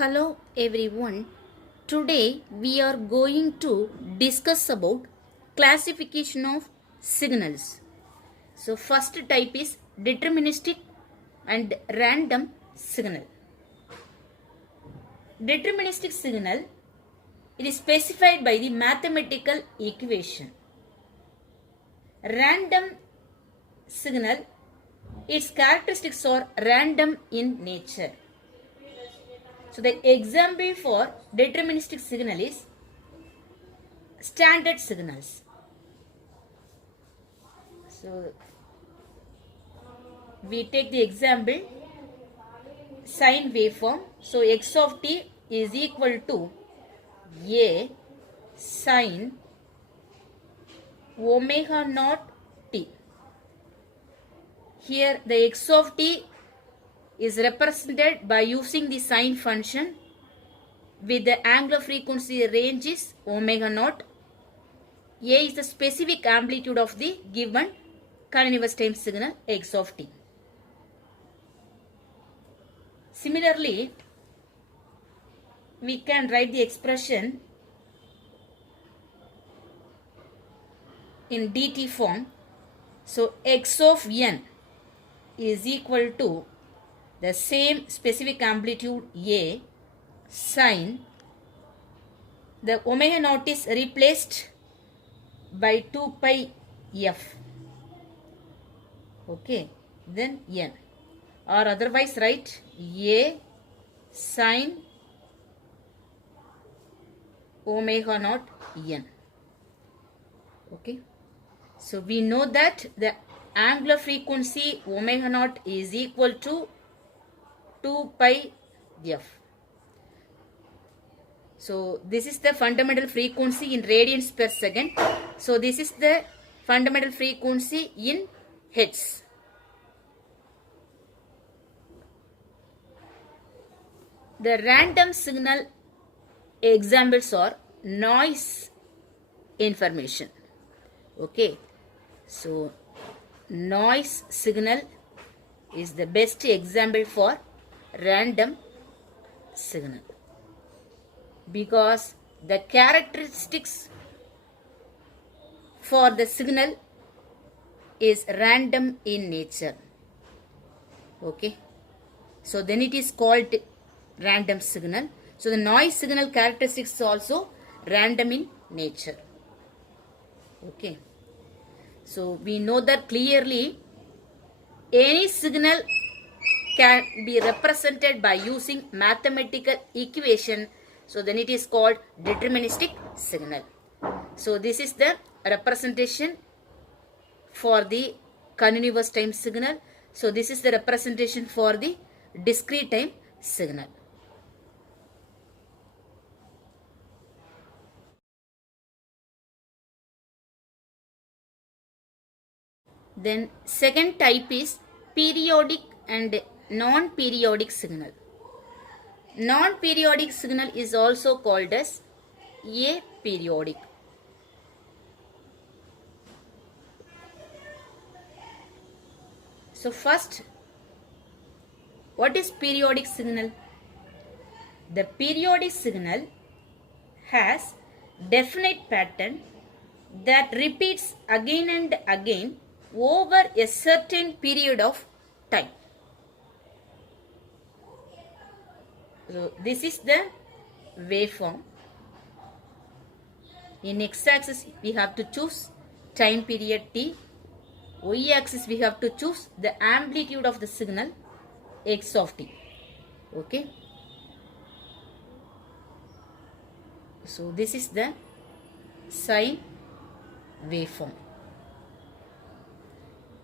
Hello everyone. Today we are going to discuss about classification of signals. So first type is deterministic and random signal. Deterministic signal, it is specified by the mathematical equation. Random signal, its characteristics are random in nature. So the example for deterministic signal is standard signals. So we take the example sine waveform. So x of t is equal to a sine omega naught t. Here the x of t is represented by using the sine function with the angular frequency range is omega naught. A is the specific amplitude of the given continuous time signal x of t. Similarly, we can write the expression in dt form. So x of n is equal to the same specific amplitude a sine, the omega naught is replaced by 2 pi f. Okay, then n, or otherwise write a sine omega naught n. Okay, so we know that the angular frequency omega naught is equal to 2 pi f. So this is the fundamental frequency in radians per second. So this is the fundamental frequency in hertz. The random signal examples are noise information. Okay, so noise signal is the best example for random signal because the characteristics for the signal is random in nature. Okay, so then it is called random signal. So the noise signal characteristics is also random in nature. Okay, so we know that clearly any signal can be represented by using mathematical equation. So then it is called deterministic signal. So this is the representation for the continuous time signal. So this is the representation for the discrete time signal. Then second type is periodic and non-periodic signal. Non-periodic signal is also called as aperiodic. So first, what is periodic signal? The periodic signal has definite pattern that repeats again and again over a certain period of time. So this is the waveform. In x-axis we have to choose time period t. Y-axis we have to choose the amplitude of the signal x of t. Okay. So this is the sine waveform.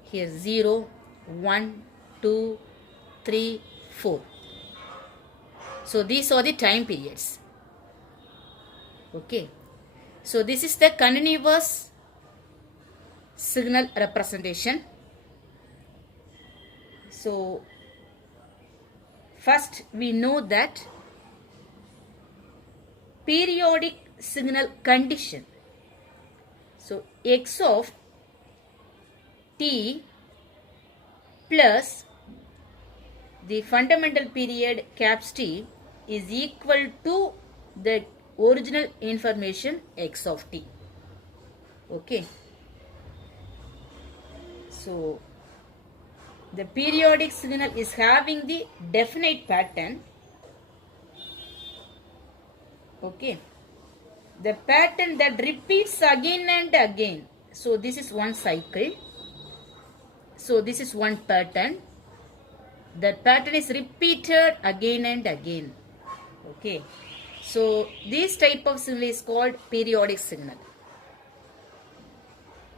Here 0, 1, 2, 3, 4. So these are the time periods. Okay. So this is the continuous signal representation. So first we know that periodic signal condition. So x of t plus the fundamental period caps t is equal to the original information x of t. Okay. So the periodic signal is having the definite pattern. Okay. The pattern that repeats again and again. So this is one cycle. So this is one pattern. That pattern is repeated again and again. Okay. So this type of signal is called periodic signal.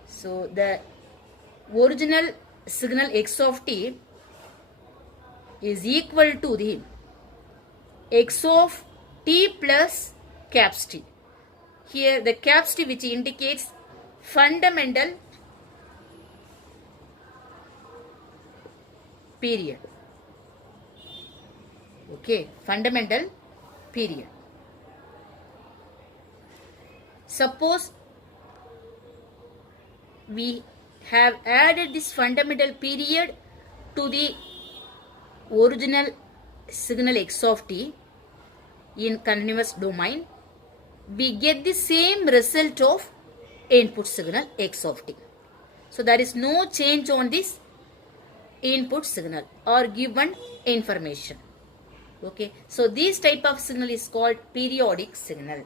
So the original signal x of t is equal to the x of t plus caps t. Here the caps t which indicates fundamental period. Okay, fundamental period. Suppose we have added this fundamental period to the original signal x of t in continuous domain, we get the same result of input signal x of t. So there is no change on this input signal or given information. Okay, so this type of signal is called periodic signal.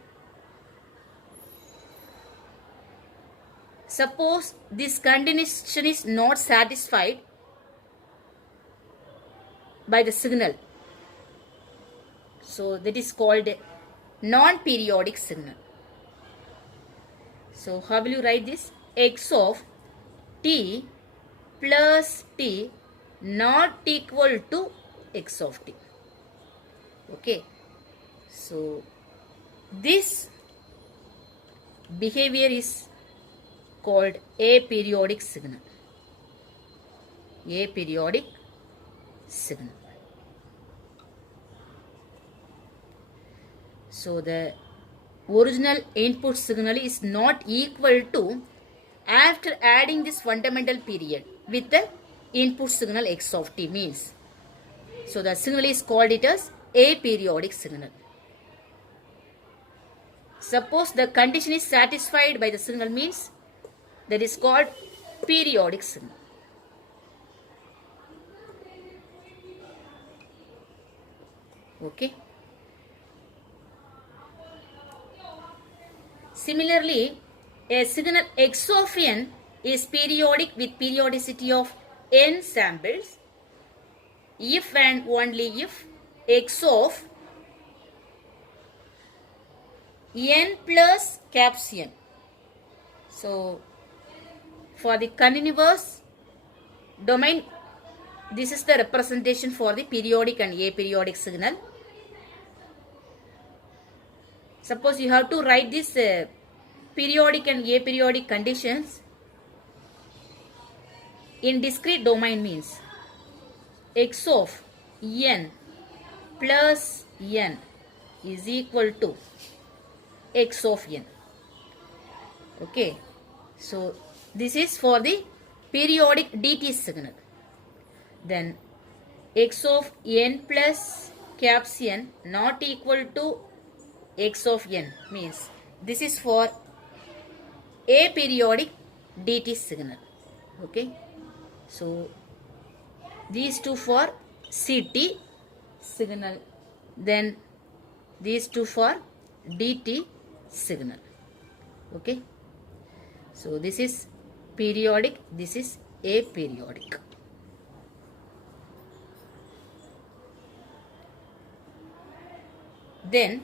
Suppose this condition is not satisfied by the signal, so that is called non-periodic signal. So how will you write this? X of t plus t not equal to x of t. Okay, so this behavior is called aperiodic signal. Aperiodic signal. So the original input signal is not equal to after adding this fundamental period with the input signal x of t means. So the signal is called it as aperiodic signal. Suppose the condition is satisfied by the signal means that is called periodic signal. Okay. Similarly, a signal x of n is periodic with periodicity of n samples if and only if x of n plus caps n. So for the continuous domain, this is the representation for the periodic and aperiodic signal. Suppose you have to write this periodic and aperiodic conditions in discrete domain means x of n plus n is equal to x of n. Okay, so this is for the periodic dt signal. Then x of n plus caps n not equal to x of n means this is for aperiodic dt signal. Okay, so these two for ct signal, then these two for dt signal. Okay, so this is periodic, this is aperiodic. Then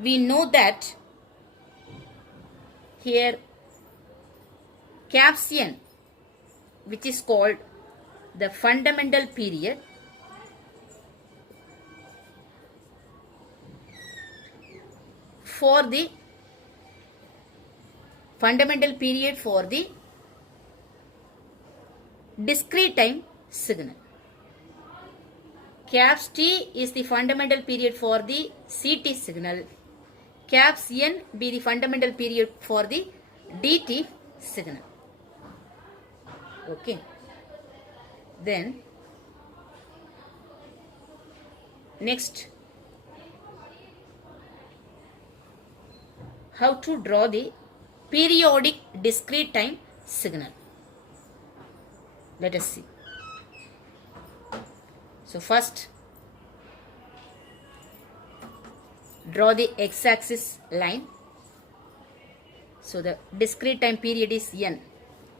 we know that here caps n, which is called the fundamental period, for the fundamental period for the discrete time signal. Caps t is the fundamental period for the ct signal. Caps n be the fundamental period for the dt signal. Okay. Then next, how to draw the periodic discrete time signal. Let us see. So first, draw the x-axis line. So the discrete time period is n.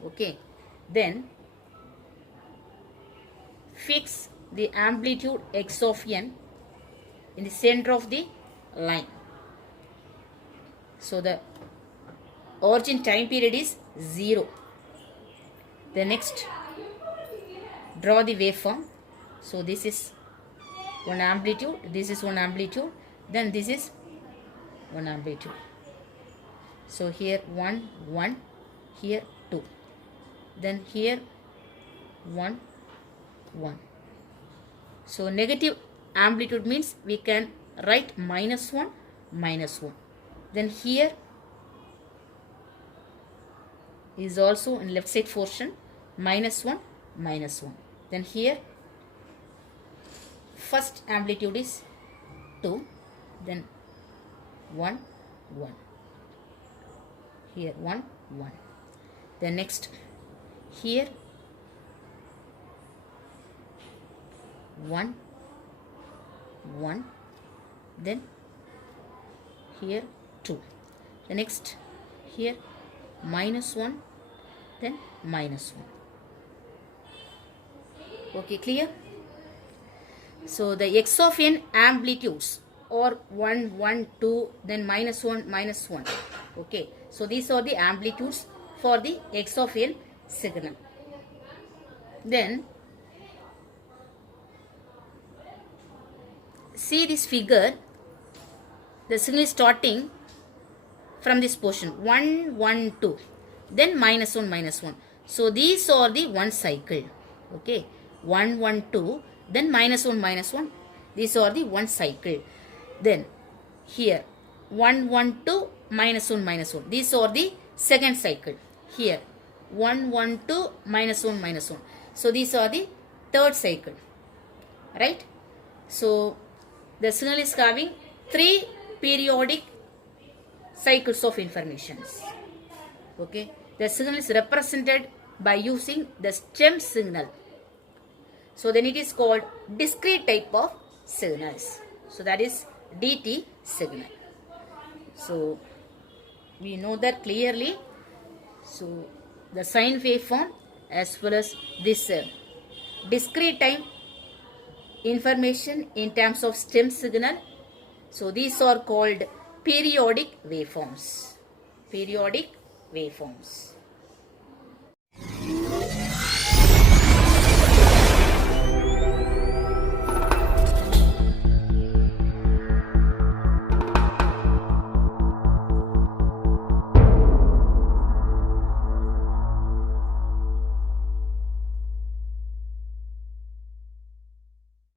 Okay. Then fix the amplitude x of n in the center of the line. So the origin time period is 0. The next, draw the waveform. So this is one amplitude, this is one amplitude, then this is one amplitude. So here 1, 1, here 2, then here 1, 1. So negative amplitude means we can write -1, -1. Then here is also in left side portion -1, -1. Then here first amplitude is 2, then 1, 1. Here 1, 1. Then next, here 1, 1. Then here 2. The next, here -1, then -1. Okay, clear? So the x of n amplitudes or 1, 1, 2, then -1, -1. Okay, so these are the amplitudes for the x of n signal. Then see this figure. The signal is starting from this portion 1, 1, 2, then -1, -1. So these are the one cycle. Okay, 1, 1, 2, then -1, -1. These are the one cycle. Then here 1, 1, 2, -1, -1. These are the second cycle. Here 1, 1, 2, -1, -1. So these are the third cycle. Right? So the signal is having 3 periodic cycles of informations. Okay, the signal is represented by using the stem signal. So then it is called discrete type of signals. So that is DT signal. So we know that clearly. So the sine waveform as well as this discrete time information in terms of stem signal. So these are called periodic waveforms. Periodic waveforms.